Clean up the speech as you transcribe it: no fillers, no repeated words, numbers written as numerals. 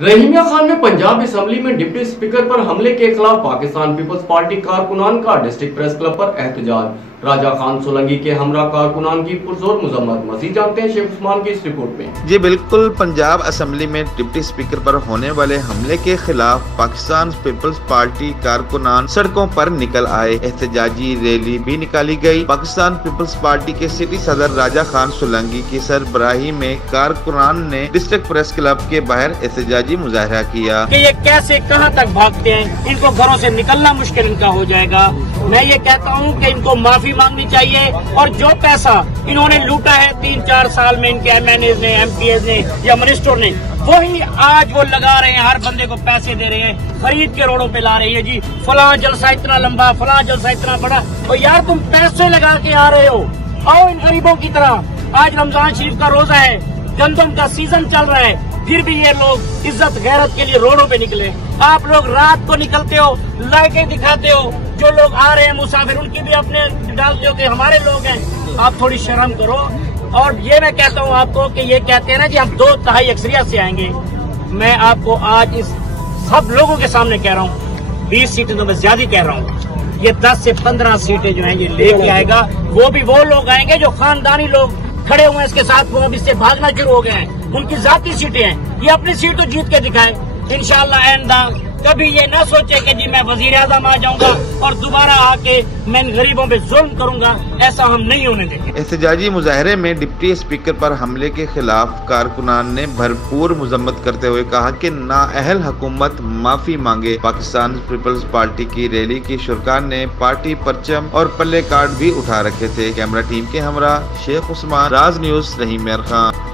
रहीमिया खान में पंजाब असेंबली में deputy speaker पर हमले के खिलाफ पाकिस्तान पीपल्स पार्टी कारकुनान का डिस्ट्रिक्ट प्रेस क्लब पर एहतजाज। राजा खान सोलंकी के हमरा कारकुनान की पुरजोर मजम्मत। मजीद जानते हैं शेख उस्मान की इस रिपोर्ट में। जी बिल्कुल, पंजाब असेंबली में डिप्टी स्पीकर पर होने वाले हमले के खिलाफ पाकिस्तान पीपल्स पार्टी कारकुनान सड़कों पर निकल आए। एहतजाजी रैली भी निकाली गई। पाकिस्तान पीपल्स पार्टी के सिटी सदर राजा खान सोलंकी की सरबराही में कारकुनान ने डिस्ट्रिक्ट प्रेस क्लब के बाहर एहतजाजी मुजाहरा किया कि ये कैसे कहां तक भागते हैं, इनको घरों से निकलना मुश्किल इनका हो जाएगा। मैं ये कहता हूं कि इनको माफी मांगनी चाहिए और जो पैसा इन्होंने लूटा है 3-4 साल में इनके एमएनए ने, एमपीएस ने या मिनिस्टर ने, वही आज वो लगा रहे हैं। हर बंदे को पैसे दे रहे हैं, खरीद के रोडों पे ला रहे हैं। जी फलां जलसा इतना लंबा, फलां जलसा इतना बड़ा। और यार तुम पैसे लगा के आ रहे हो, आओ इन गरीबों की तरह। आज रमजान शरीफ का रोजा है, गंदम का सीजन चल रहा है, फिर भी ये लोग इज्जत गैरत के लिए रोडों पे निकले। आप लोग रात को निकलते हो, लाइटें दिखाते हो, जो लोग आ रहे हैं मुसाफिर उनकी भी अपने डालते हो कि हमारे लोग हैं। आप थोड़ी शर्म करो। और ये मैं कहता हूँ आपको कि ये कहते हैं ना जी हम 2/3 अक्सरियत से आएंगे। मैं आपको आज इस सब लोगों के सामने कह रहा हूँ, 20 सीटें तो मैं ज्यादा कह रहा हूँ, ये 10 से 15 सीटें जो है ये लेके आएगा। वो भी वो लोग आएंगे जो खानदानी लोग खड़े हुए हैं इसके साथ, वो अब इससे भागना शुरू हो गए हैं। उनकी जाती सीटें हैं, ये अपनी सीट तो जीत के दिखाए इंशाअल्लाह। आइंदा कभी ये न सोचे कि जी मैं वजीर आजम आ जाऊंगा और दोबारा आके मैं गरीबों पे जुल्म करूंगा, ऐसा हम नहीं होने देंगे। एहतजाजी मुजाहरे में डिप्टी स्पीकर पर हमले के खिलाफ कारकुनान ने भरपूर मजम्मत करते हुए कहा कि नाअहल हुकूमत माफी मांगे। पाकिस्तान पीपल्स पार्टी की रैली की शुरका ने पार्टी परचम और पल्ले कार्ड भी उठा रखे थे। कैमरा टीम के हमरा शेख उस्मान, राज न्यूज़, रहीमिया खान।